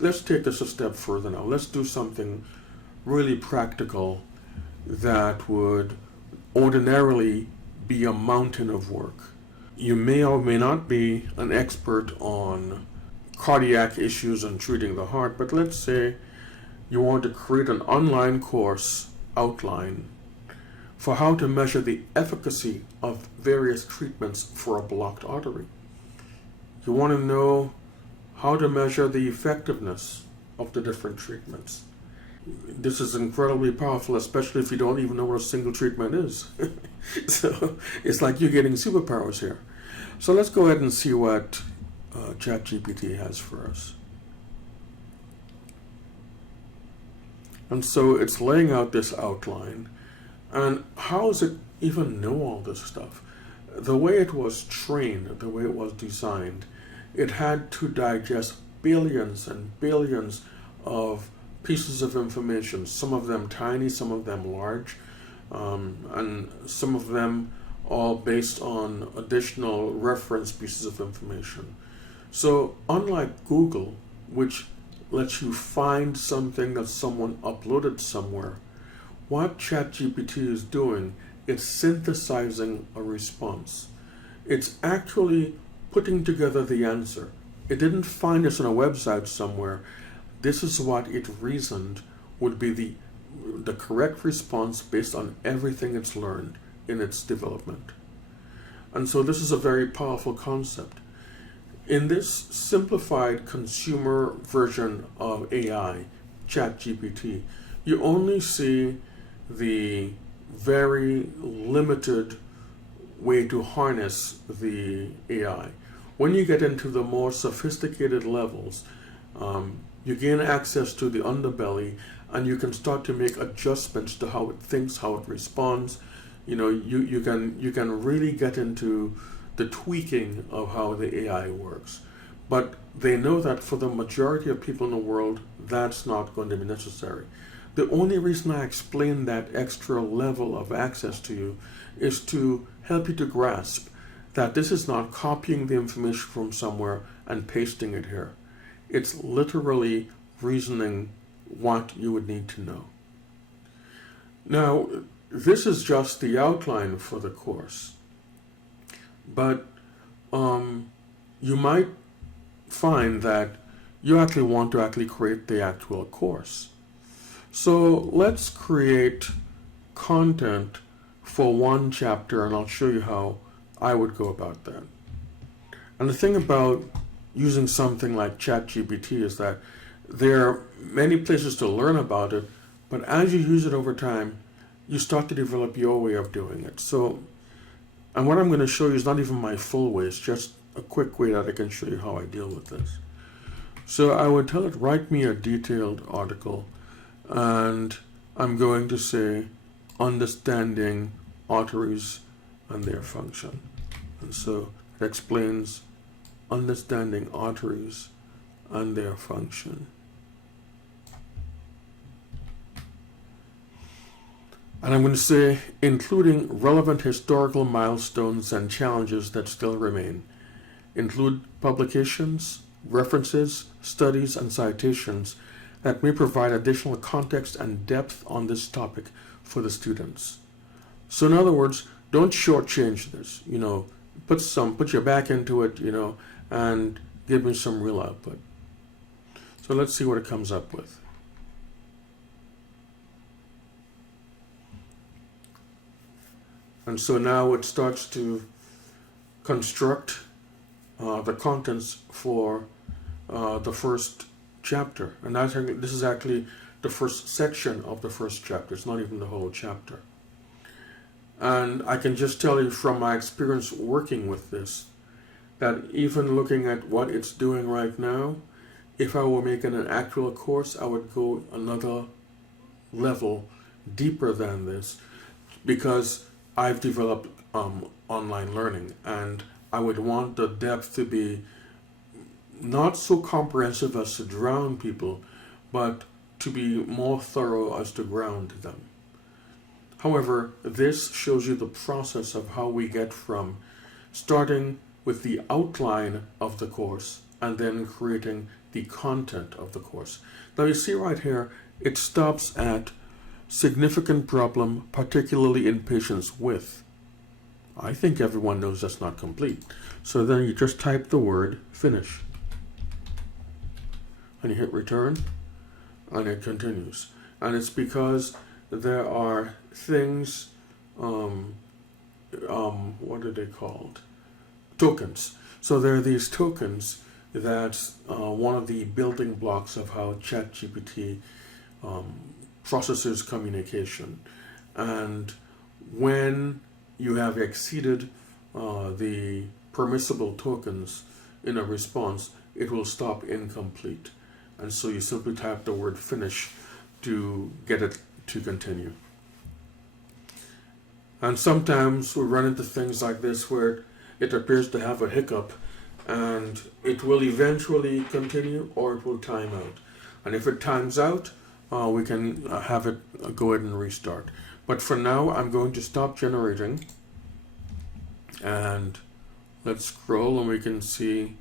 let's take this a step further now. Let's do something really practical that would ordinarily be a mountain of work. You may or may not be an expert on cardiac issues and treating the heart, but let's say you want to create an online course outline for how to measure the efficacy of various treatments for a blocked artery. You want to know how to measure the effectiveness of the different treatments. This is incredibly powerful, especially if you don't even know what a single treatment is. So it's like you're getting superpowers here. So let's go ahead and see what ChatGPT has for us. And so it's laying out this outline. And how does it even know all this stuff? The way it was trained, the way it was designed, it had to digest billions and billions of pieces of information, some of them tiny, some of them large, and some of them all based on additional reference pieces of information. So unlike Google, which lets you find something that someone uploaded somewhere, what ChatGPT is doing is synthesizing a response. It's actually putting together the answer. It didn't find this on a website somewhere. This is what it reasoned would be the correct response based on everything it's learned in its development. And so this is a very powerful concept. In this simplified consumer version of AI, ChatGPT, you only see the very limited way to harness the AI. When you get into the more sophisticated levels, you gain access to the underbelly, and you can start to make adjustments to how it thinks, how it responds. You can really get into the tweaking of how the AI works. But they know that for the majority of people in the world, that's not going to be necessary. The only reason I explain that extra level of access to you is to help you to grasp that this is not copying the information from somewhere and pasting it here. It's literally reasoning what you would need to know. Now, this is just the outline for the course, but you might find that you actually want to create the actual course. So let's create content for one chapter, and I'll show you how I would go about that. And the thing about using something like ChatGPT is that there are many places to learn about it, but as you use it over time, you start to develop your way of doing it. So, and what I'm going to show you is not even my full way, it's just a quick way that I can show you how I deal with this. So I would tell it, write me a detailed article, and I'm going to say, understanding arteries and their function. And so it explains understanding arteries and their function. And I'm going to say, including relevant historical milestones and challenges that still remain. Include publications, references, studies, and citations that may provide additional context and depth on this topic for the students. So in other words, don't shortchange this, put your back into it, and give me some real output. So let's see what it comes up with. And so now it starts to construct the contents for the first chapter. And this is actually the first section of the first chapter. It's not even the whole chapter. And I can just tell you from my experience working with this, that even looking at what it's doing right now, if I were making an actual course, I would go another level deeper than this, because I've developed online learning, and I would want the depth to be not so comprehensive as to drown people, but to be more thorough as to ground them. However, this shows you the process of how we get from starting with the outline of the course and then creating the content of the course. Now you see right here, it stops at significant problem, particularly in patients with. I think everyone knows that's not complete. So then you just type the word finish. And you hit return, and it continues. And it's because there are things, what are they called? Tokens. So there are these tokens that's one of the building blocks of how ChatGPT processes communication. And when you have exceeded the permissible tokens in a response, it will stop incomplete. And so you simply type the word finish to get it to continue. And sometimes we run into things like this where it appears to have a hiccup, and it will eventually continue or it will time out. And if it times out, we can have it go ahead and restart. But for now, I'm going to stop generating, and let's scroll, and we can see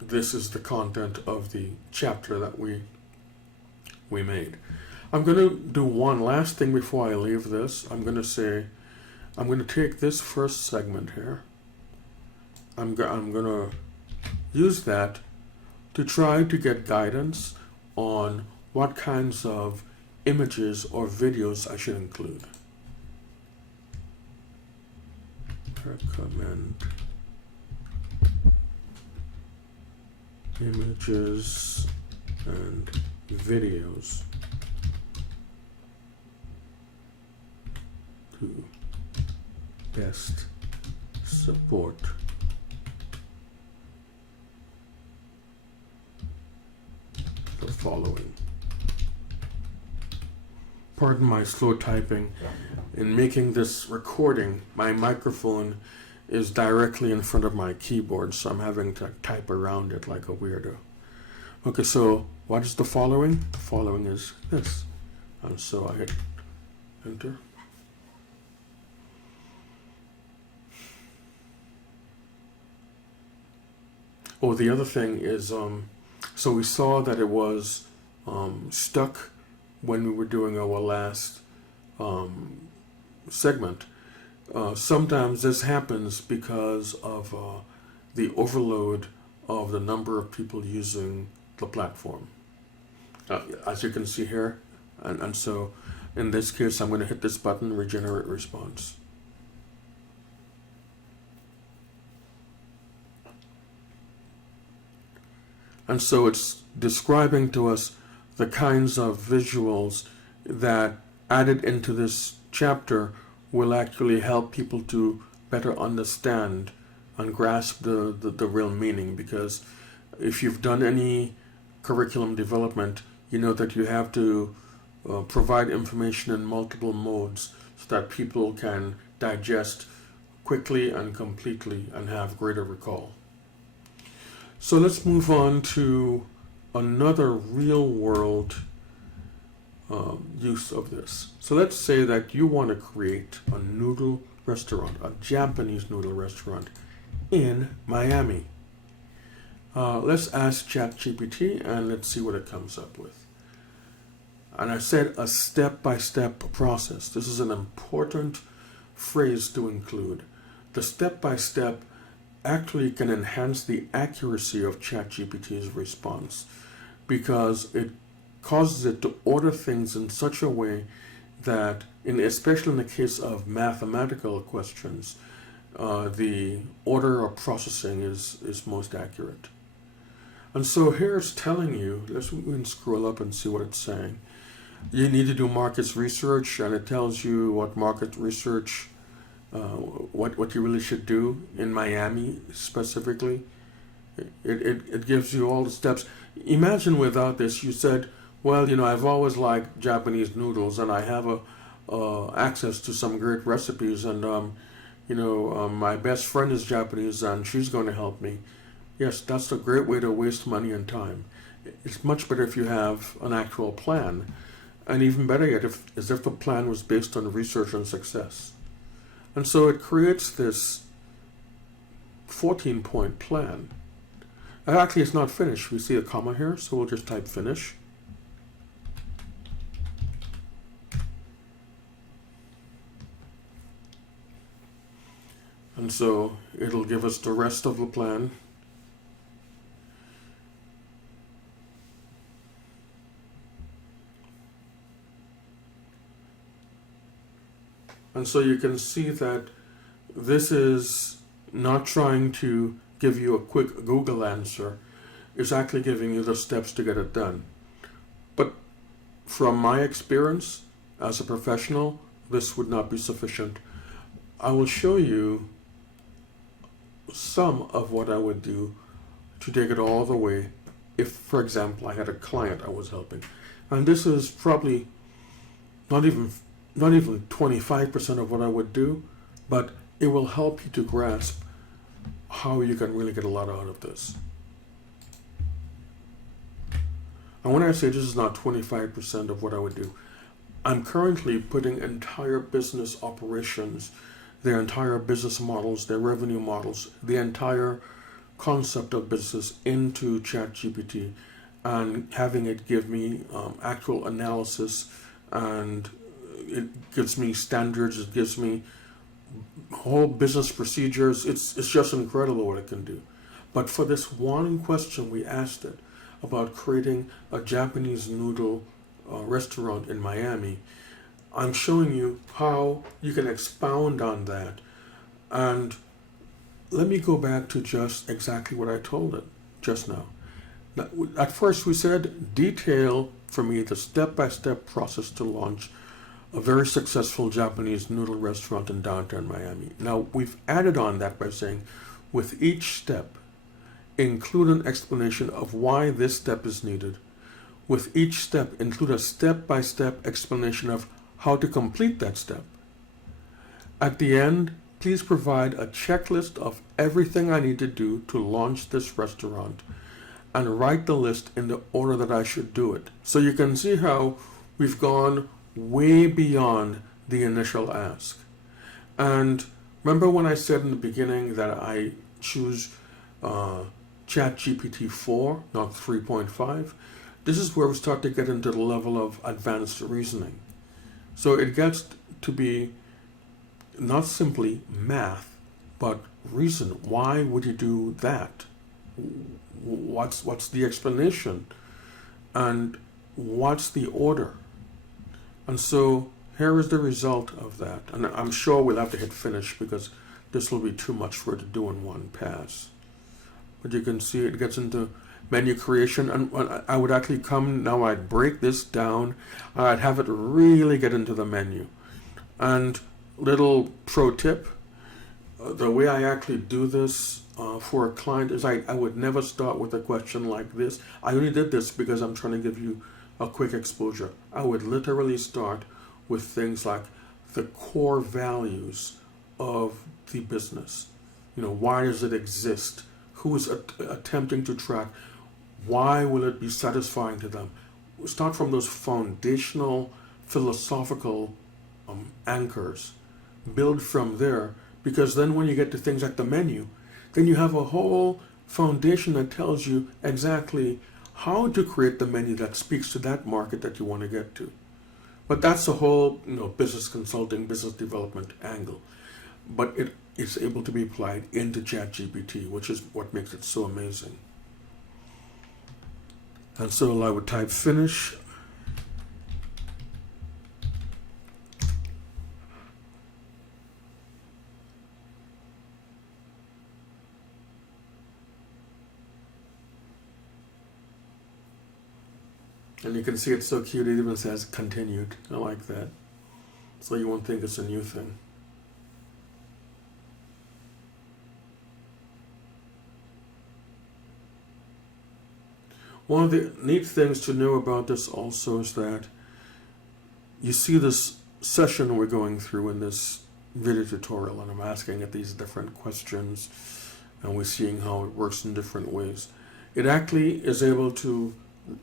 this is the content of the chapter that we made. I'm going to do one last thing before I leave this. I'm going to take this first segment here. I'm going to use that to try to get guidance on what kinds of images or videos I should include. Recommend images and videos to best support the following. Pardon my slow typing. In making this recording, my microphone is directly in front of my keyboard, so I'm having to type around it like a weirdo. Okay, so what is the following? The following is this. And so I hit enter. Oh, the other thing is, so we saw that it was stuck when we were doing our last segment. Sometimes this happens because of the overload of the number of people using the platform. As you can see here, and so in this case, I'm going to hit this button, regenerate response. And so it's describing to us the kinds of visuals that added into this chapter will actually help people to better understand and grasp the real meaning. Because if you've done any curriculum development, you know that you have to provide information in multiple modes so that people can digest quickly and completely and have greater recall. So let's move on to another real world use of this. So let's say that you want to create a noodle restaurant, a Japanese noodle restaurant in Miami. Let's ask ChatGPT and let's see what it comes up with. And I said a step-by-step process. This is an important phrase to include. The step-by-step actually can enhance the accuracy of ChatGPT's response because it causes it to order things in such a way that, especially in the case of mathematical questions, the order of processing is most accurate. And so here it's telling you, we can scroll up and see what it's saying. You need to do market research, and it tells you what market research what you really should do in Miami specifically. It gives you all the steps. Imagine without this, you said, well, I've always liked Japanese noodles, and I have access to some great recipes, and my best friend is Japanese, and she's going to help me. Yes, that's a great way to waste money and time. It's much better if you have an actual plan, and even better yet, if the plan was based on research and success. And so it creates this 14-point plan Actually, it's not finished. We see a comma here, so we'll just type finish. And so it'll give us the rest of the plan. And so you can see that this is not trying to give you a quick Google answer. It's actually giving you the steps to get it done. But from my experience as a professional, this would not be sufficient. I will show you some of what I would do to take it all the way if, for example, I had a client I was helping. And this is probably not even 25% of what I would do, but it will help you to grasp how you can really get a lot out of this. And when I say this is not 25% of what I would do, I'm currently putting entire business operations, their entire business models, their revenue models, the entire concept of business into ChatGPT and having it give me actual analysis, and it gives me standards, it gives me whole business procedures. It's just incredible what it can do. But for this one question we asked it about creating a Japanese noodle restaurant in Miami, I'm showing you how you can expound on that. And let me go back to just exactly what I told it just now. At first we said detail for me the step-by-step process to launch a very successful Japanese noodle restaurant in downtown Miami. Now we've added on that by saying with each step include an explanation of why this step is needed. With each step include a step-by-step explanation of how to complete that step. At the end, please provide a checklist of everything I need to do to launch this restaurant and write the list in the order that I should do it. So you can see how we've gone way beyond the initial ask. And remember when I said in the beginning that I choose ChatGPT 4, not 3.5? This is where we start to get into the level of advanced reasoning. So it gets to be not simply math, but reason. Why would you do that? What's the explanation? And what's the order? And so here is the result of that. And I'm sure we'll have to hit finish because this will be too much for it to do in one pass. But you can see it gets into menu creation, and I would actually come now, I'd break this down, I'd have it really get into the menu. And little pro tip, the way I actually do this for a client is I would never start with a question like this. I only did this because I'm trying to give you a quick exposure. I would literally start with things like the core values of the business. Why does it exist? Who is attempting to track? Why will it be satisfying to them? Start from those foundational philosophical anchors. Build from there, because then when you get to things like the menu, then you have a whole foundation that tells you exactly how to create the menu that speaks to that market that you want to get to. But that's the whole business consulting, business development angle. But it is able to be applied into ChatGPT, which is what makes it so amazing. And so I would type finish. And you can see it's so cute, it even says continued. I like that. So you won't think it's a new thing. One of the neat things to know about this also is that you see this session we're going through in this video tutorial, and I'm asking it these different questions, and we're seeing how it works in different ways. It actually is able to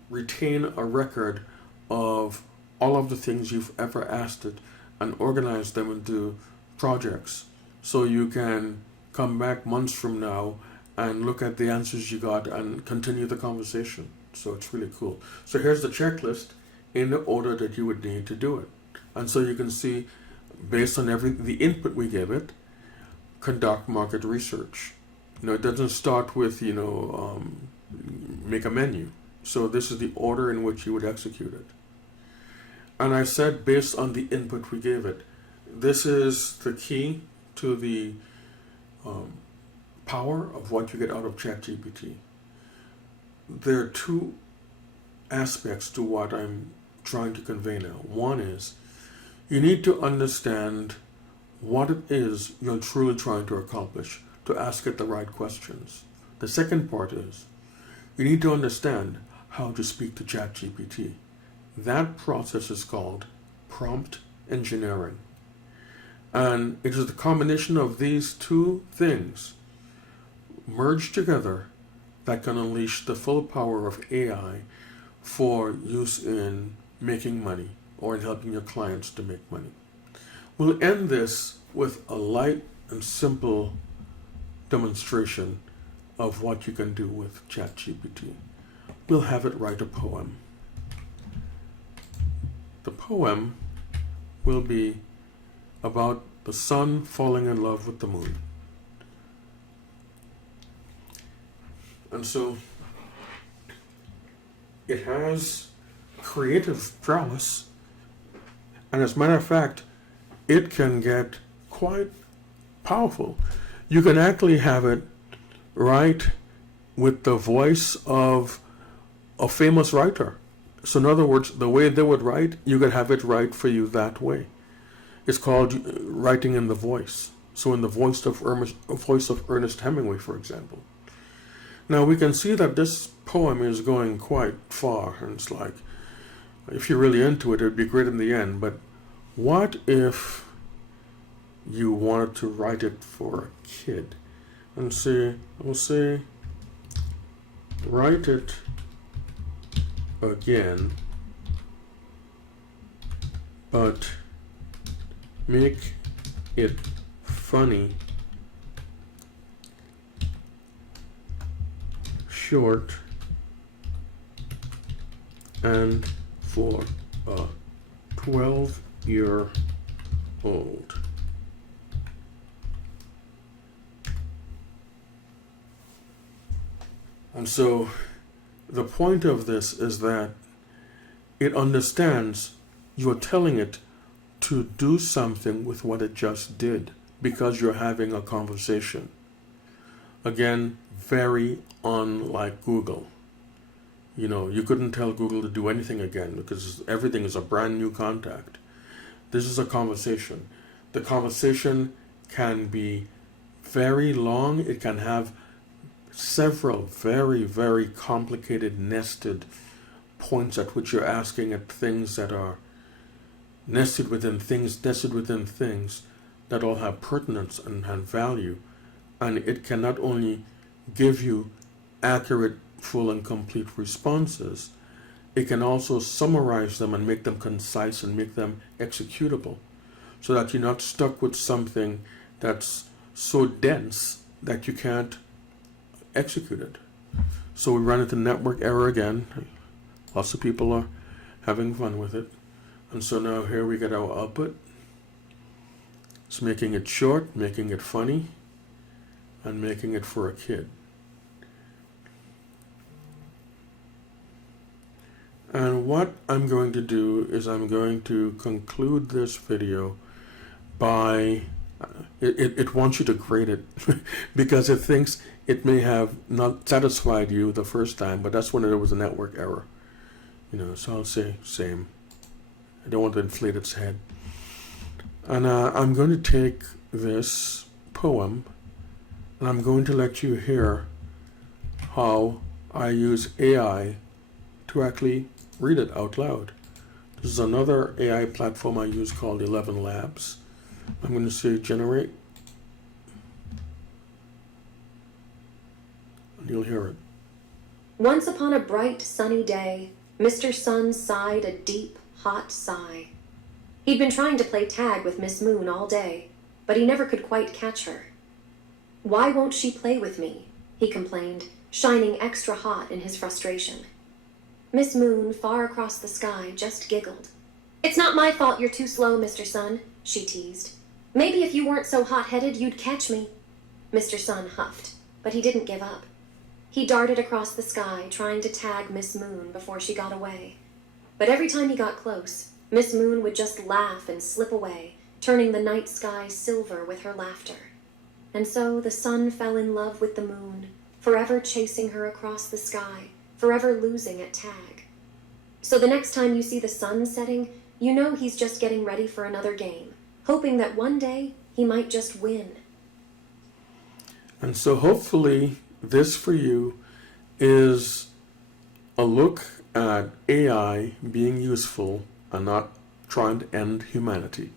retain a record of all of the things you've ever asked it and organize them into projects, so you can come back months from now and look at the answers you got and continue the conversation. So it's really cool. So here's the checklist in the order that you would need to do it. And so you can see, based on the input we gave it, conduct market research. It doesn't start with, make a menu. So this is the order in which you would execute it. And I said, based on the input we gave it, this is the key to the power of what you get out of ChatGPT. There are two aspects to what I'm trying to convey now. One is, you need to understand what it is you're truly trying to accomplish, to ask it the right questions. The second part is, you need to understand how to speak to ChatGPT. That process is called prompt engineering. And it is the combination of these two things merged together that can unleash the full power of AI for use in making money or in helping your clients to make money. We'll end this with a light and simple demonstration of what you can do with ChatGPT. We'll have it write a poem. The poem will be about the sun falling in love with the moon. And so it has creative prowess, and as a matter of fact, it can get quite powerful. You can actually have it write with the voice of a famous writer. So in other words, the way they would write, you could have it write for you that way. It's called writing in the voice. So in the voice of Ernest Hemingway, for example. Now we can see that this poem is going quite far, and it's like, if you're really into it, it'd be great in the end. But what if you wanted to write it for a kid? And we'll say, write it again, but make it funny, short, and for a 12-year-old. And so the point of this is that it understands you're telling it to do something with what it just did because you're having a conversation. Again, very unlike Google. You couldn't tell Google to do anything again because everything is a brand new contact. This is a conversation. The conversation can be very long. It can have several very, very complicated nested points at which you're asking at things that are nested within things that all have pertinence and have value. And it can not only give you accurate, full, and complete responses, it can also summarize them and make them concise and make them executable so that you're not stuck with something that's so dense that you can't execute it. So we run into network error again. Lots of people are having fun with it. And so now here we get our output. It's making it short, making it funny, and making it for a kid. And what I'm going to do is I'm going to conclude this video by, it wants you to grade it because it thinks it may have not satisfied you the first time, but that's when there was a network error. So I'll say same. I don't want to inflate its head. And I'm going to take this poem and I'm going to let you hear how I use AI to actually read it out loud. This is another AI platform I use called 11 Labs. I'm going to say generate, and you'll hear it. Once upon a bright sunny day, Mr. Sun sighed a deep, hot sigh. He'd been trying to play tag with Miss Moon all day, but he never could quite catch her. Why won't she play with me? he complained, shining extra hot in his frustration. Miss Moon, far across the sky, just giggled. "It's not my fault you're too slow, Mr. Sun," she teased. "Maybe if you weren't so hot-headed, you'd catch me." Mr. Sun huffed, but he didn't give up. He darted across the sky, trying to tag Miss Moon before she got away. But every time he got close, Miss Moon would just laugh and slip away, turning the night sky silver with her laughter. And so the sun fell in love with the moon, forever chasing her across the sky, forever losing at tag. So the next time you see the sun setting, you know he's just getting ready for another game, hoping that one day he might just win. And so hopefully this for you is a look at AI being useful and not trying to end humanity.